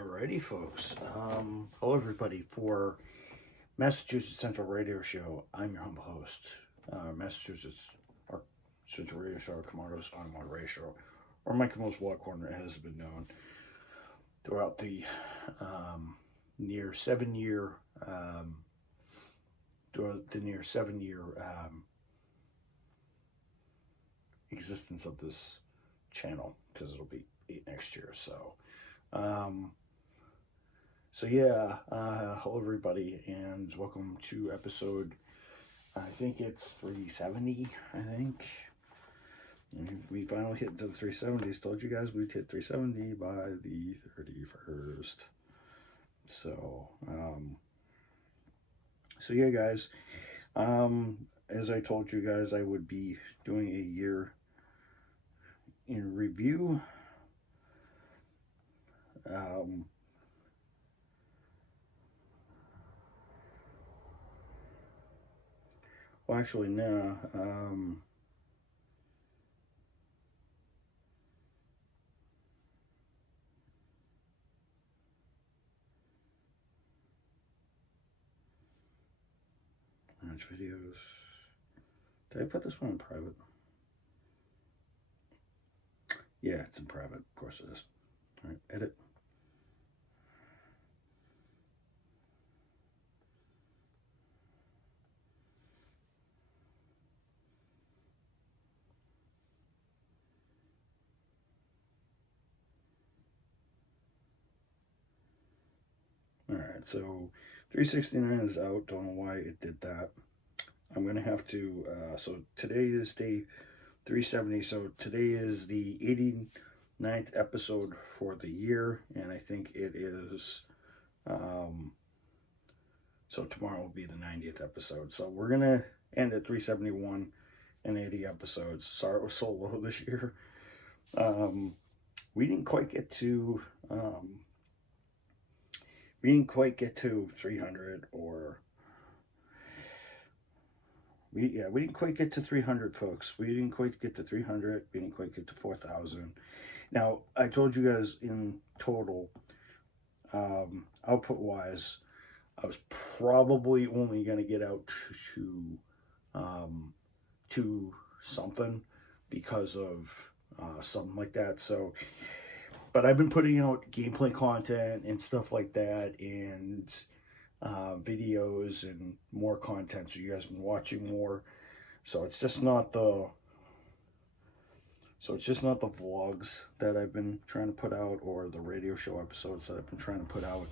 Alrighty, folks. Hello, everybody. For Massachusetts Central Radio Show, I'm your humble host, Massachusetts Central Radio Show, Commandos Automotive Radio Show, or Mike Most Vlog Corner, as has been known throughout the near 7 year existence of this channel, because it'll be 8 next year. So hello everybody, and welcome to episode, I think it's 370, we finally hit the 370s. Told you guys we'd hit 370 by the 31st. So yeah, guys, as I told you guys, I would be doing a year in review. Well, actually, no. Manage videos. Did I put this one in private? Yeah, it's in private. Of course it is. All right, edit. Alright, so 369 is out. Don't know why it did that. I'm going to have to, so today is day 370, so today is the 89th episode for the year, and I think it is, so tomorrow will be the 90th episode. So we're going to end at 371 and 80 episodes. Sorry it was so low this year. We didn't quite get to, 300, or we didn't quite get to 300, folks. We didn't quite get to 300. We didn't quite get to 4,000. Now, I told you guys in total, output wise, I was probably only going to get out to something because of something like that. So, but I've been putting out gameplay content and stuff like that, and videos and more content, so you guys have been watching more. So it's just not the vlogs that I've been trying to put out, or the radio show episodes that I've been trying to put out.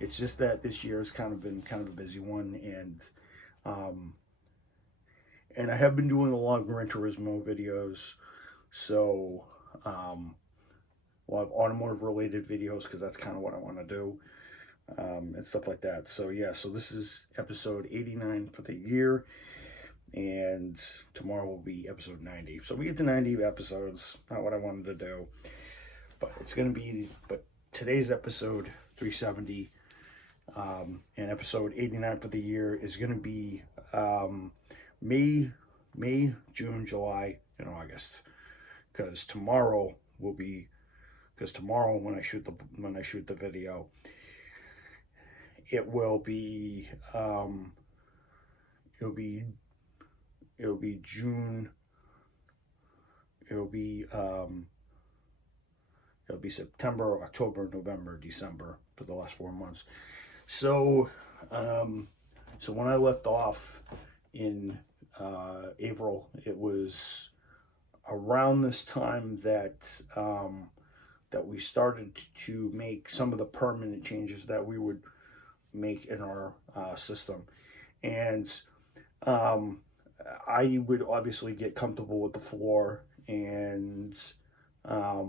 It's just that this year has kind of been a busy one, and I have been doing a lot of Gran Turismo videos, so a lot of automotive related videos, because that's kind of what I want to do, and stuff like that. So yeah, so this is episode 89 for the year, and tomorrow will be episode 90. So we get to 90 episodes, not what I wanted to do, but it's going to be, but today's episode 370, and episode 89 for the year is going to be May, June, July, and August, because tomorrow will be, when I shoot the video, it will be it'll be June, it'll be September, October, November, December, for the last 4 months. So so when I left off in April, it was around this time that that we started to make some of the permanent changes that we would make in our system. And I would obviously get comfortable with the floor, and I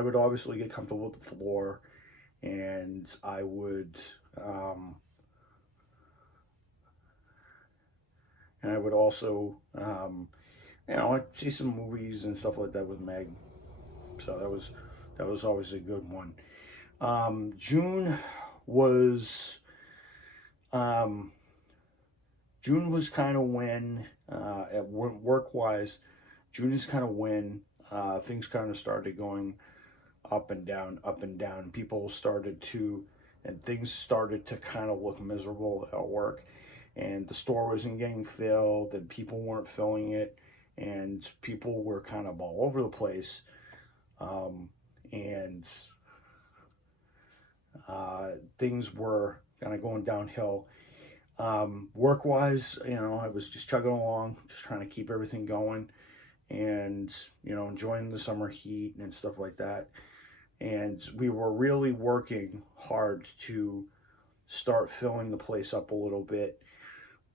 would obviously get comfortable with the floor, and I would also I'd see some movies and stuff like that with Meg. So that was always a good one. June was kind of when, at work wise, June is kind of when things kind of started going up and down, up and down. People started to, and things started to kind of look miserable at work. And the store wasn't getting filled, and people weren't filling it, and people were kind of all over the place. And things were kind of going downhill. Work-wise, I was just chugging along, just trying to keep everything going, and, enjoying the summer heat and stuff like that. And we were really working hard to start filling the place up a little bit,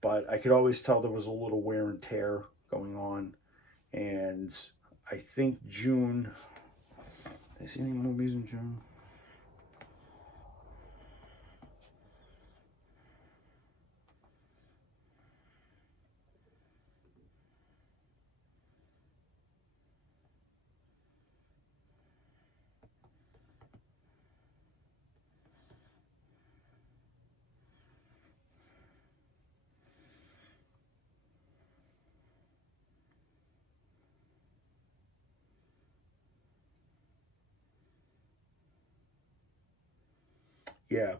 but I could always tell there was a little wear and tear going on. And I think June, did I see any movies in June? Yeah,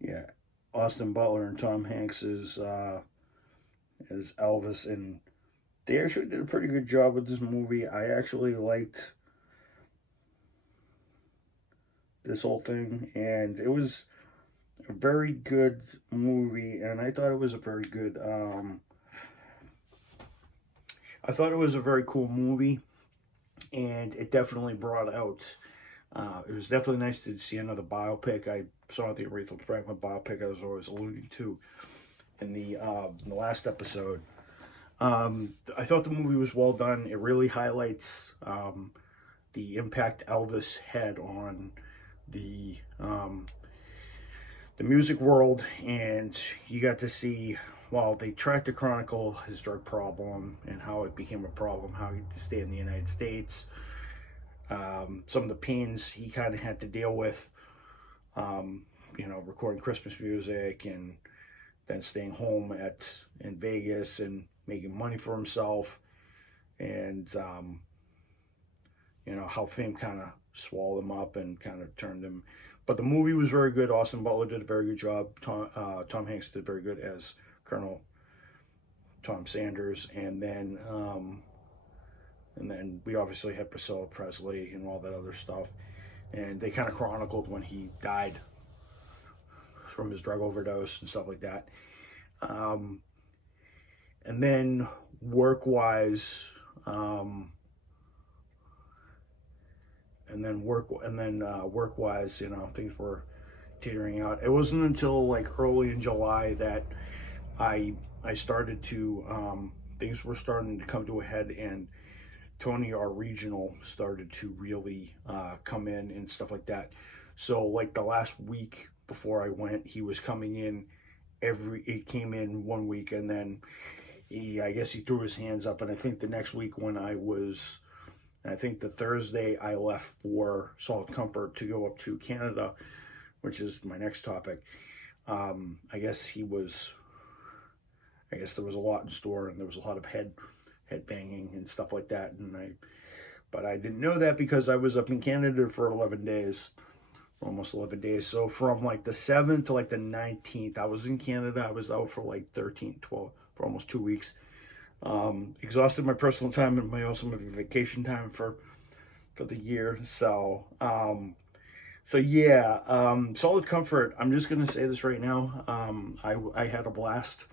yeah. Austin Butler and Tom Hanks is Elvis, and they actually did a pretty good job with this movie. I actually liked this whole thing, and it was a very good movie, and I thought it was a very good, I thought it was a very cool movie, and it definitely brought out, it was definitely nice to see another biopic. I saw the Aretha Franklin biopic I was always alluding to in the last episode. I thought the movie was well done. It really highlights the impact Elvis had on the music world, and you got to see, well, they tried to chronicle his drug problem and how it became a problem, how he had to stay in the United States, some of the pains he kind of had to deal with, recording Christmas music and then staying home in Vegas and making money for himself, and how fame kind of swallowed him up and kind of turned him. But the movie was very good. Austin Butler did a very good job. Tom Hanks did very good as Colonel Tom Sanders, and then we obviously had Priscilla Presley and all that other stuff, and they kind of chronicled when he died from his drug overdose and stuff like that. And then work-wise, work-wise, things were teetering out. It wasn't until like early in July that I started to things were starting to come to a head, and Tony, our regional, started to really come in and stuff like that. So like the last week before I went, he was coming in it came in 1 week, and then I guess he threw his hands up, and I think the next week I think the Thursday I left for Solid Comfort to go up to Canada, which is my next topic. I guess there was a lot in store, and there was a lot of head banging and stuff like that. But I didn't know that because I was up in Canada for 11 days, almost 11 days. So from like the 7th to like the 19th, I was in Canada. I was out for like 13, 12, for almost 2 weeks. Exhausted my personal time and also my vacation time for the year. So yeah, Solid Comfort. I'm just gonna say this right now. I had a blast.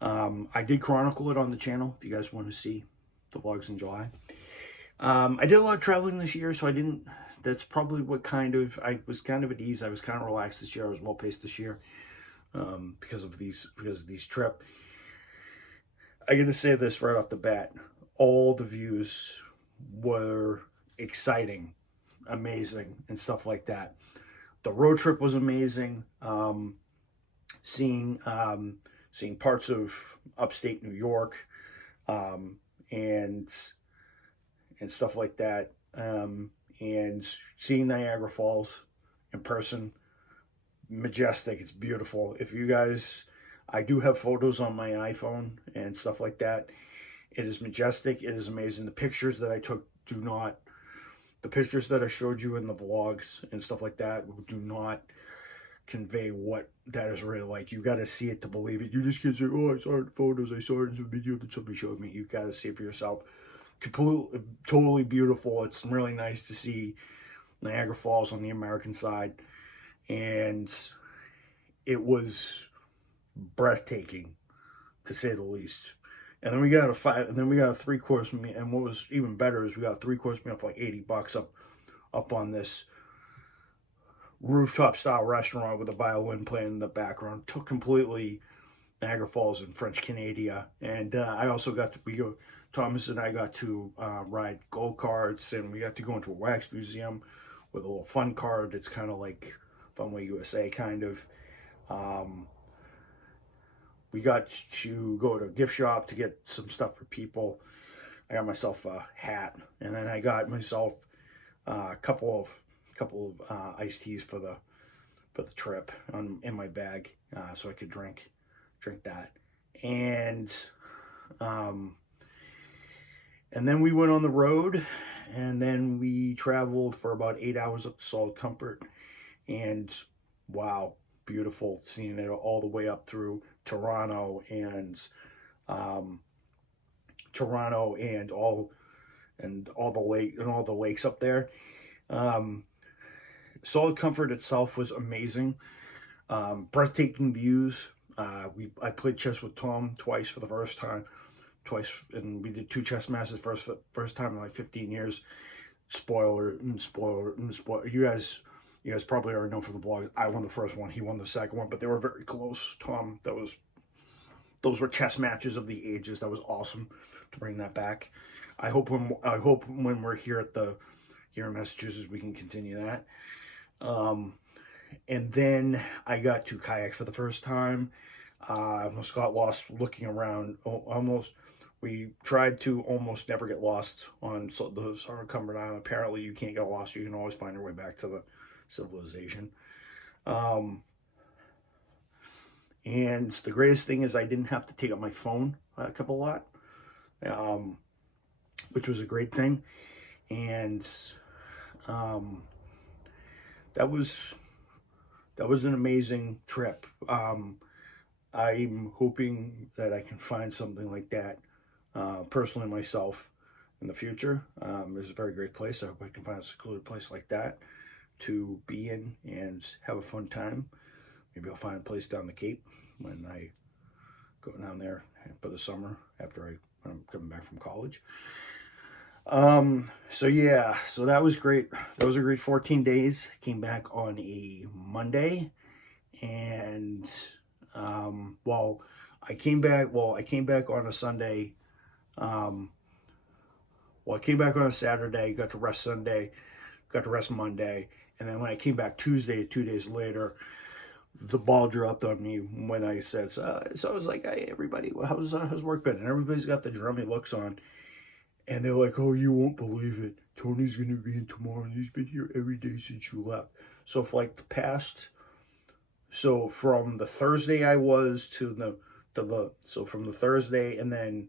I did chronicle it on the channel if you guys want to see the vlogs in July. I did a lot of traveling this year, so that's probably I was kind of at ease. I was kind of relaxed this year. I was well paced this year because of these trip. I get to say this right off the bat. All the views were exciting, amazing, and stuff like that. The road trip was amazing. Seeing parts of upstate New York, and stuff like that, and seeing Niagara Falls in person, majestic. It's beautiful. If you guys, I do have photos on my iPhone and stuff like that. It is majestic. It is amazing. The pictures that I took do not the pictures that I showed you in the vlogs and stuff like that do not convey what that is really like. You got to see it to believe it. You just can't say, oh, I saw it in photos, I saw it in some video that somebody showed me. You got to see it for yourself. Completely, totally beautiful. It's really nice to see Niagara Falls on the American side, and it was breathtaking, to say the least. And then we got a 3-course meal, and what was even better is we got a 3-course meal for like $80 up on this rooftop style restaurant with a violin playing in the background. Took completely Niagara Falls and French Canada. And I also got to Thomas and I got to ride go-karts, and we got to go into a wax museum with a little fun card. It's kind of like Funway USA kind of. We got to go to a gift shop to get some stuff for people. I got myself a hat, and then I got myself a couple of iced teas for the trip in my bag, so I could drink that. And then we went on the road, and then we traveled for about 8 hours up to Solid Comfort, and wow, beautiful, seeing it all the way up through Toronto and all the lakes up there. Solid Comfort itself was amazing. Breathtaking views. I played chess with Tom twice for the first time. And we did 2 chess matches first time in like 15 years. Spoiler. You guys probably already know from the vlog. I won the first one, he won the second one, but they were very close. Tom, those were chess matches of the ages. That was awesome to bring that back. I hope when we're here in Massachusetts, we can continue that. And then I got to kayak for the first time. I almost got lost looking around. We tried to almost never get lost on the Solid Comfort Island. Apparently, you can't get lost. You can always find your way back to the civilization. And the greatest thing is I didn't have to take up my phone a lot, which was a great thing. And that was an amazing trip. I'm hoping that I can find something like that personally myself in the future. It's a very great place. I hope I can find a secluded place like that to be in and have a fun time. Maybe I'll find a place down the Cape when I go down there for the summer after I'm coming back from college. So yeah, so that was great. That was a great 14 days. Came back on a Monday, and I came back on a Sunday. I came back on a Saturday, got to rest Sunday, got to rest Monday, and then when I came back Tuesday, 2 days later, the ball dropped on me when I said, so I was like, hey, everybody, how's work been? And everybody's got the drummy looks on, and they're like, oh, you won't believe it. Tony's going to be in tomorrow, and he's been here every day since you left. So for like from the Thursday I was to from the Thursday, and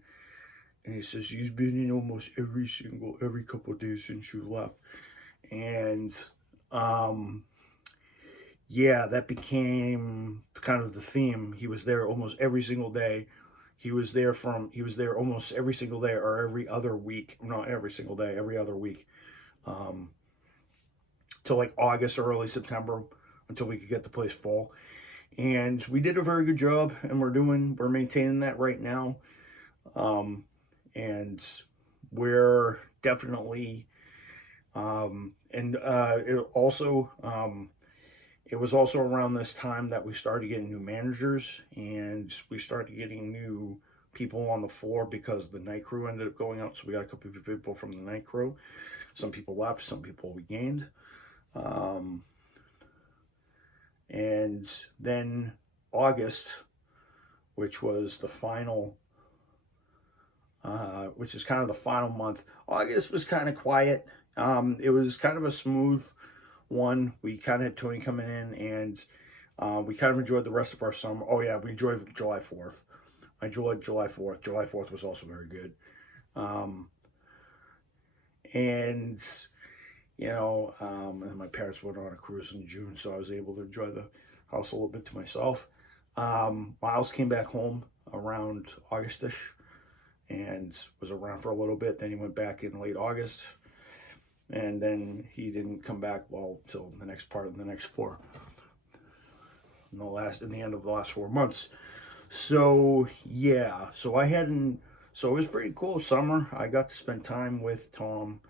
he says, he's been in almost every couple of days since you left. And, yeah, that became kind of the theme. He was there almost every single day. He was there almost every single day or every other week. Not every single day, every other week. Till like August or early September until we could get the place full. And we did a very good job, and we're maintaining that right now. And we're definitely, it was also around this time that we started getting new managers, and we started getting new people on the floor because the night crew ended up going out. So we got a couple of people from the night crew. Some people left, some people we gained. And then August, which was the final, which is kind of the final month. August was kind of quiet. It was kind of a smooth one. We kind of had Tony coming in, and we kind of enjoyed the rest of our summer. Oh yeah, we enjoyed July 4th. I enjoyed July 4th. July 4th was also very good. And you know, and my parents went on a cruise in June, so I was able to enjoy the house a little bit to myself. Miles came back home around Augustish and was around for a little bit. Then he went back in late August, and then he didn't come back well till the next part of the next four, in the end of the last 4 months. So yeah, so so it was pretty cool summer. I got to spend time with Tom,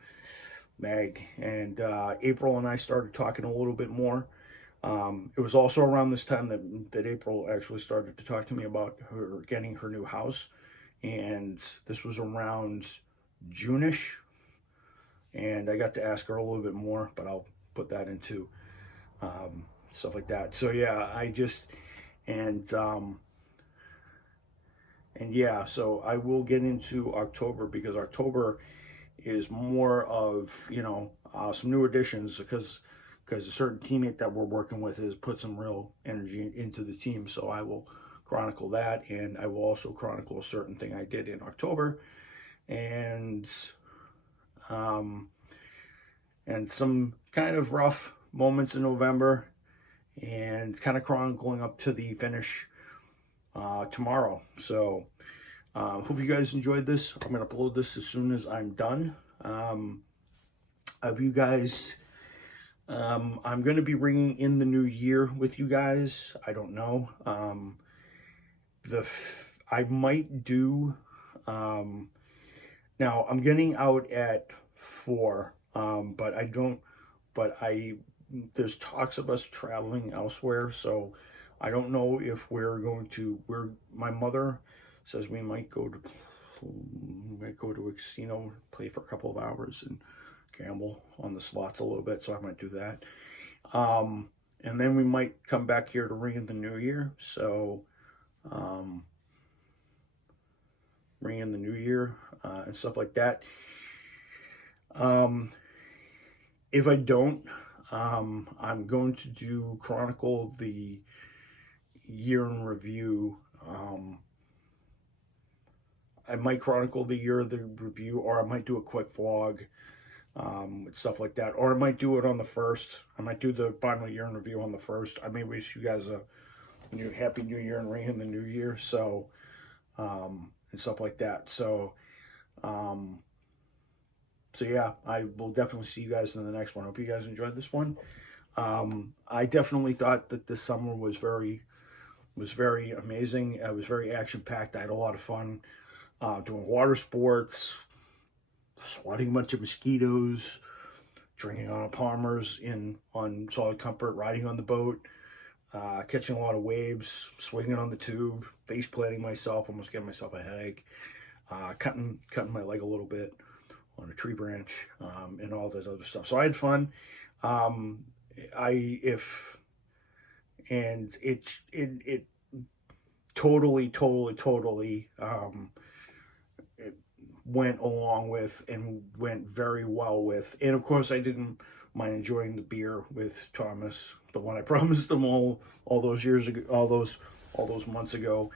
Meg, and April and I started talking a little bit more. It was also around this time that April actually started to talk to me about her getting her new house, and this was around June-ish, and I got to ask her a little bit more, but I'll put that into stuff like that. So yeah, and yeah, so I will get into October, because October is more of, you know, some new additions, because a certain teammate that we're working with has put some real energy into the team. So I will chronicle that, and I will also chronicle a certain thing I did in October, and some kind of rough moments in November, and kind of chronicling up to the finish tomorrow. So hope you guys enjoyed this. I'm going to upload this as soon as I'm done. You guys, I'm going to be ringing in the new year with you guys. I don't know. I might do, now I'm getting out at 4, but there's talks of us traveling elsewhere, so I don't know if my mother says we might go to a casino, play for a couple of hours, and gamble on the slots a little bit, so I might do that. And then we might come back here to ring in the new year, so ring in the new year and stuff like that. If I don't, I'm going to chronicle the year in review. I might chronicle the year of the review, or I might do a quick vlog, stuff like that. Or I might do it on the 1st. I might do the final year in review on the 1st. I may wish you guys a happy new year and ring in the new year. So, and stuff like that. So, so yeah, I will definitely see you guys in the next one. Hope you guys enjoyed this one. I definitely thought that this summer was very amazing. It was very action-packed. I had a lot of fun doing water sports, swatting a bunch of mosquitoes, drinking on Palmer's on Solid Comfort, riding on the boat, catching a lot of waves, swinging on the tube, face planting myself, almost getting myself a headache, cutting my leg a little bit on a tree branch, and all this other stuff. So I had fun. It totally it went along with and went very well with, and of course I didn't mind enjoying the beer with Thomas, the one I promised him all those years ago, all those months ago.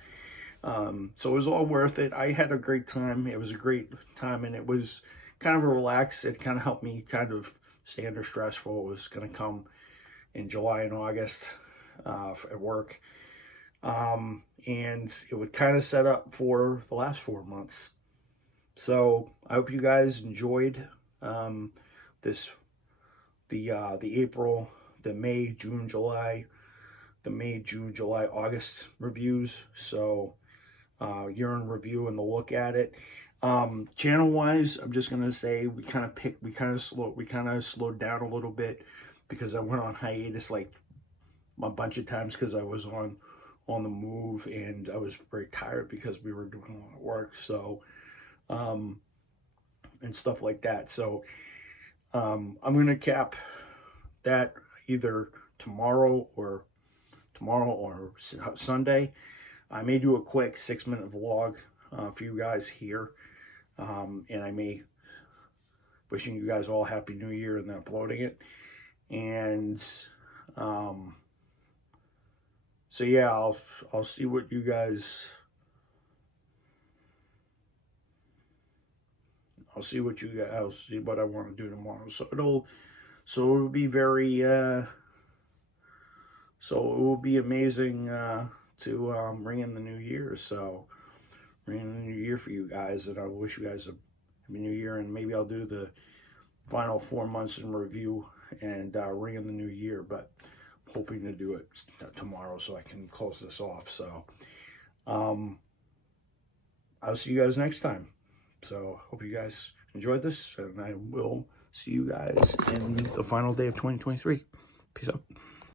So it was all worth it. I had a great time. It was a great time, and it was kind of a relax. It kind of helped me kind of stay under stress for what was going to come in July and August at work. And it would kind of set up for the last 4 months. So I hope you guys enjoyed the April, the May, June, July, August reviews. So year in review and the look at it. Channel wise, I'm just gonna say we kind of slowed down a little bit, because I went on hiatus like a bunch of times because I was on the move, and I was very tired because we were doing a lot of work. So and stuff like that. So I'm gonna cap that either tomorrow or Sunday. I may do a quick 6-minute vlog for you guys here, and I may wishing you guys all Happy New Year and then uploading it. And so yeah, I'll see what you guys. I'll see what I want to do tomorrow. So So it would be very, so it will be amazing to ring in the new year. So ring in the new year for you guys, and I wish you guys a happy new year. And maybe I'll do the final 4 months in review and ring in the new year. But I'm hoping to do it tomorrow so I can close this off. So I'll see you guys next time. So hope you guys enjoyed this, and I will see you guys in the final day of 2023. Peace out.